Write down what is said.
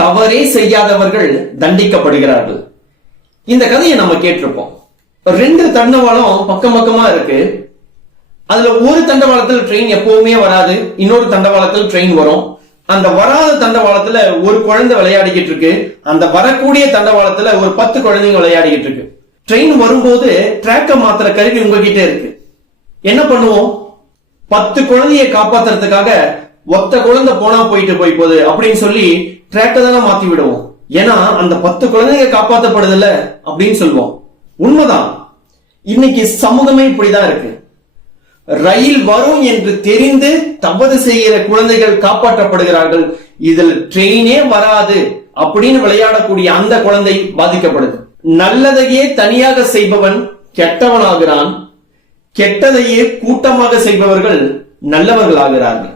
தவறே செய்யாதவர்கள் தண்டிக்கப்படுகிறார்கள். இந்த கதையை நம்ம கேட்டிருப்போம். 2 தண்டவாளம் பக்கம் பக்கமா இருக்கு. அதுல ஒரு தண்டவாளத்தில் ட்ரெயின் எப்பவுமே வராது, இன்னொரு தண்டவாளத்தில் ட்ரெயின் வரும். அந்த வராத தண்டவாளத்துல ஒரு குழந்தை விளையாடிக்கிட்டு இருக்கு, அந்த வரக்கூடிய தண்டவாளத்துல ஒரு 10 குழந்தைங்க விளையாடிக்கிட்டு இருக்கு. ட்ரெயின் வரும்போது டிராக்க மாத்திர கருவி உங்ககிட்ட இருக்கு. என்ன பண்ணுவோம்? 10 குழந்தைய காப்பாத்துறதுக்காக ஒத்த குழந்தை போனா போயிட்டு போகுது அப்படின்னு சொல்லி டிராக்க தானே மாத்தி விடுவோம். ஏன்னா அந்த 10 குழந்தைங்க காப்பாற்றப்படுதுல்ல அப்படின்னு சொல்லுவோம். உண்மைதான். இன்னைக்கு சமூகமே இப்படிதான் இருக்கு. ரயில் வரும் என்று தெரிந்து தவறு செய்கிற குழந்தைகள் காப்பாற்றப்படுகிறார்கள். இதில் ட்ரெயினே வராது அப்படின்னு விளையாடக்கூடிய அந்த குழந்தை பாதிக்கப்படுது. நல்லதையே தனியாக செய்பவன் கெட்டவனாகிறான், கெட்டதையே கூட்டமாக செய்பவர்கள் நல்லவர்கள் ஆகிறார்கள்.